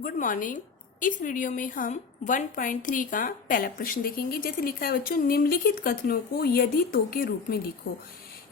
Good morning. इस video में हम 1.3 का पहला प्रश्न देखेंगे। जैसे लिखा है बच्चों, निम्नलिखित कथनों को यदि तो के रूप में लिखो।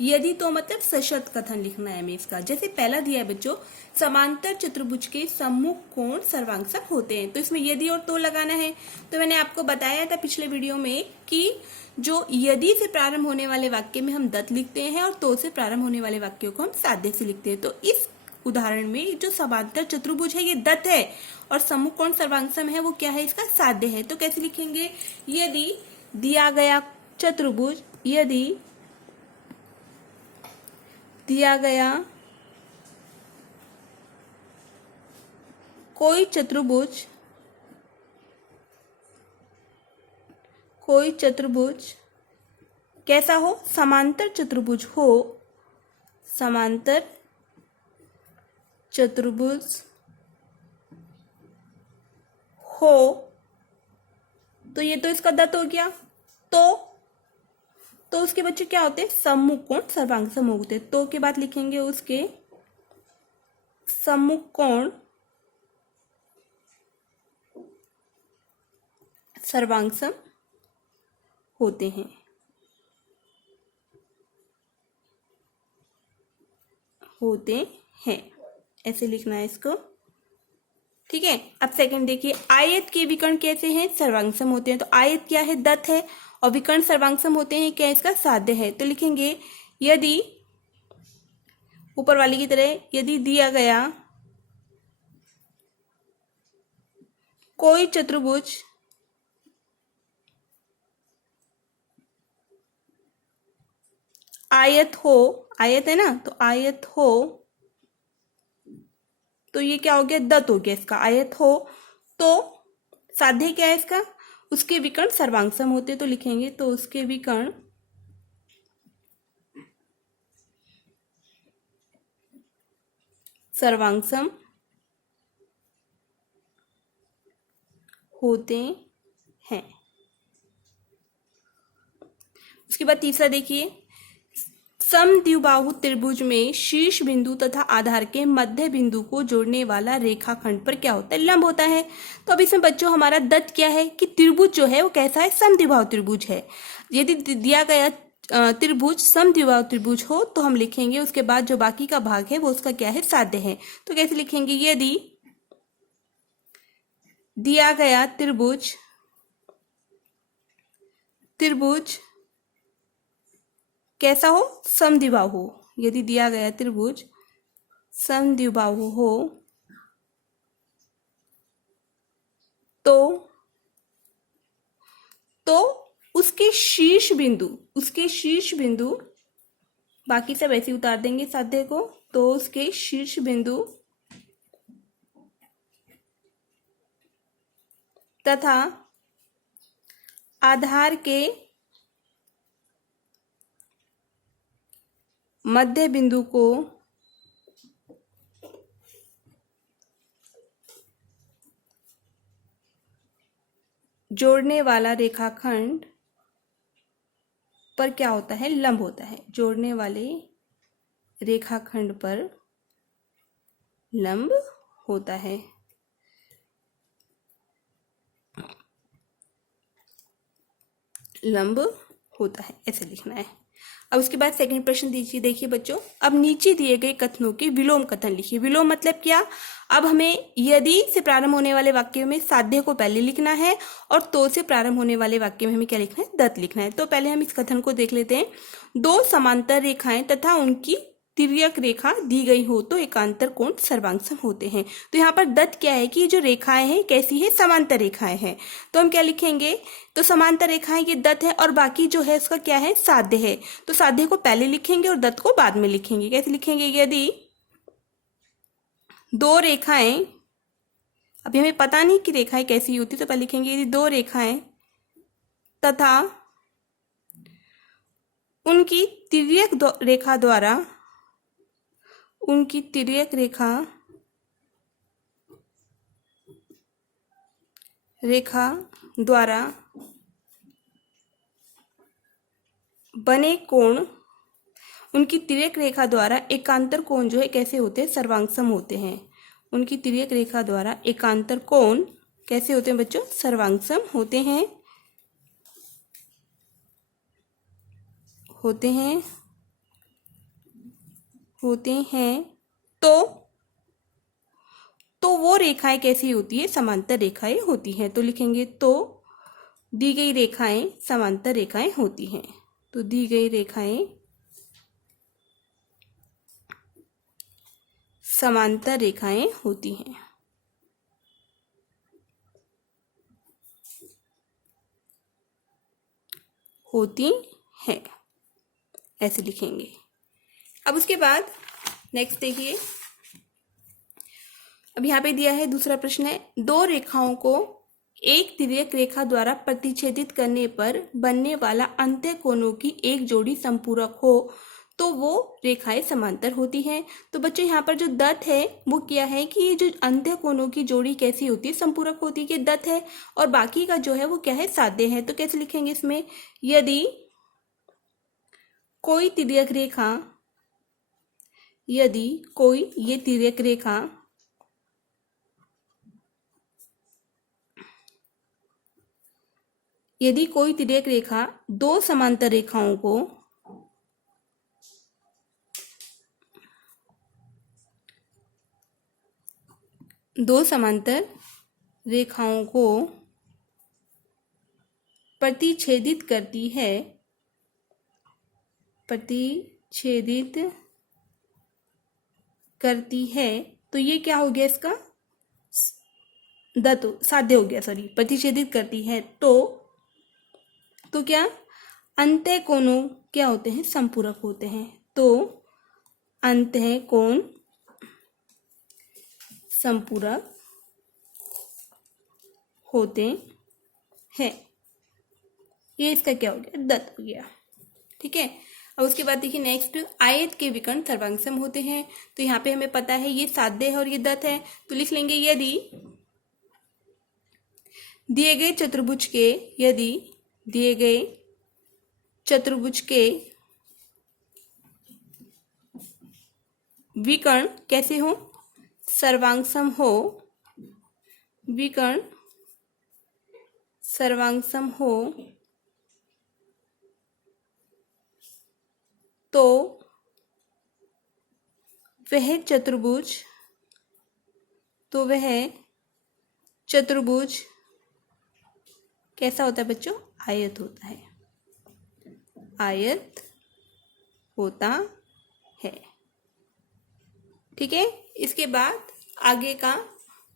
यदि तो मतलब सशर्त कथन लिखना है हमें इसका। जैसे पहला दिया है बच्चों, समांतर चतुर्भुज के सम्मुख कोण सर्वांशक होते हैं। तो इसमें यदि और तो लगाना है। तो मैंने आपको बताया था पिछले वीडियो में कि जो यदि से प्रारंभ होने वाले वाक्य में हम दत्त लिखते हैं और तो से प्रारंभ होने वाले वाक्यों को हम साध्य से लिखते हैं। तो इस उदाहरण में जो समांतर चतुर्भुज है ये दत्त है और सम्मुख कोण सर्वांशम है वो क्या है, इसका साध्य है। तो कैसे लिखेंगे, यदि दिया गया चतुर्भुज, यदि दिया गया कोई चतुर्भुज कैसा हो, समांतर चतुर्भुज हो, समांतर चतुर्भुज हो, तो ये तो इसका दत्त हो गया। तो उसके बच्चे क्या होते हैं, सम्मुख कोण सर्वांशम होते हैं। तो के बाद लिखेंगे उसके सम्मुख कोण सर्वांशम होते हैं। ऐसे लिखना है इसको, ठीक है। अब सेकंड देखिए, आयत के विकर्ण कैसे हैं, सर्वांशम होते हैं। तो आयत क्या है, दत्त है और विकर्ण सर्वांशम होते हैं, क्या इसका साध्य है। तो लिखेंगे यदि ऊपर वाली की तरह, यदि दिया गया कोई चतुर्भुज आयत हो, आयत है ना, तो आयत हो, तो ये क्या हो गया, दत्त हो गया इसका। आयत हो तो साध्य क्या है इसका, उसके विकर्ण सर्वांशम होते। तो लिखेंगे तो उसके विकर्ण सर्वांशम होते हैं। उसके बाद तीसरा देखिए, समद्विबाहु त्रिभुज में शीर्ष बिंदु तथा आधार के मध्य बिंदु को जोड़ने वाला रेखाखंड पर क्या होता है, लंब होता है। तो अब इसमें बच्चों हमारा दत्त क्या है कि त्रिभुज जो है वो कैसा है, समद्विबाहु त्रिभुज है। यदि दिया गया त्रिभुज समद्विबाहु त्रिभुज हो तो हम लिखेंगे उसके बाद जो बाकी का भाग है वो उसका क्या है, साध्य है। तो कैसे लिखेंगे, यदि दिया गया त्रिभुज कैसा हो, समद्विबाहु। यदि दिया गया त्रिभुज समद्विबाहु हो तो उसके शीर्ष बिंदु बाकी सब ऐसे उतार देंगे साध्य को। तो उसके शीर्ष बिंदु तथा आधार के मध्य बिंदु को जोड़ने वाला रेखाखंड पर क्या होता है, लंब होता है। जोड़ने वाले रेखाखंड पर लंब होता है। ऐसे लिखना है। अब उसके बाद सेकंड प्रश्न दीजिए। देखिए बच्चों, अब नीचे दिए गए कथनों के विलोम कथन लिखिए। विलोम मतलब क्या, अब हमें यदि से प्रारंभ होने वाले वाक्य में साध्य को पहले लिखना है और तो से प्रारंभ होने वाले वाक्य में हमें क्या लिखना है, दत्त लिखना है। तो पहले हम इस कथन को देख लेते हैं। दो समांतर रेखाएं तथा उनकी तिर्यक रेखा दी गई हो तो एकांतर कोण सर्वांशम होते हैं। तो यहाँ पर दत्त क्या है कि जो रेखाएं हैं कैसी है, समांतर रेखाएं हैं। तो हम क्या लिखेंगे, तो समांतर रेखाएं ये दत्त है और बाकी जो है उसका क्या है, साध्य है। तो साध्य को पहले लिखेंगे और दत्त को बाद में लिखेंगे। कैसे लिखेंगे, यदि दो रेखाएं, अभी हमें पता नहीं कि रेखाएं कैसी होती, तो पहले लिखेंगे यदि दो रेखाएं तथा उनकी तिर्यक रेखा द्वारा बने कोण, उनकी तिर्यक रेखा द्वारा एकांतर कोण जो है कैसे होते हैं, सर्वांशम होते हैं। उनकी तिर्यक रेखा द्वारा एकांतर कोण कैसे होते हैं बच्चों? सर्वांगसम होते हैं, तो वो रेखाएं कैसी होती है? समांतर रेखाएं होती हैं। तो लिखेंगे तो दी गई रेखाएं समांतर रेखाएं होती हैं। तो दी गई रेखाएं समांतर रेखाएं होती हैं। ऐसे लिखेंगे। अब उसके बाद नेक्स्ट देखिए, अब यहाँ पे दिया है दूसरा प्रश्न है, दो रेखाओं को एक तिर्यक रेखा द्वारा प्रतिच्छेदित करने पर बनने वाला अंत्य कोणों की एक जोड़ी संपूरक हो तो वो रेखाएं समांतर होती हैं। तो बच्चों यहाँ पर जो दत्त है वो क्या है कि ये जो अंत्य कोणों की जोड़ी कैसी होती है? संपूरक होती है। कि दत्त है और बाकी का जो है वो क्या है? साध्य है। तो कैसे लिखेंगे इसमें? यदि कोई तिर्यक रेखा, ये तिर्यक रेखा यदि कोई तिर्यक रेखा दो समांतर रेखाओं को प्रतिच्छेदित करती है तो ये क्या हो गया? इसका साध्य हो गया, प्रतिच्छेदित करती है तो क्या अंत्य कोणों क्या होते हैं? संपूरक होते हैं। तो अंत्य कोण संपूरक होते हैं। ये इसका क्या हो गया? दत्त हो गया। ठीक है। अब उसके बाद देखिए नेक्स्ट, आयत के विकर्ण सर्वांगसम होते हैं। तो यहाँ पे हमें पता है ये साध्य है और ये दत्त है। तो लिख लेंगे यदि दिए गए चतुर्भुज के विकर्ण कैसे हो? सर्वांगसम हो, विकर्ण सर्वांगसम हो तो वह चतुर्भुज कैसा होता है बच्चों? आयत होता है। ठीक है। इसके बाद आगे का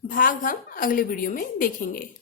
भाग हम अगले वीडियो में देखेंगे।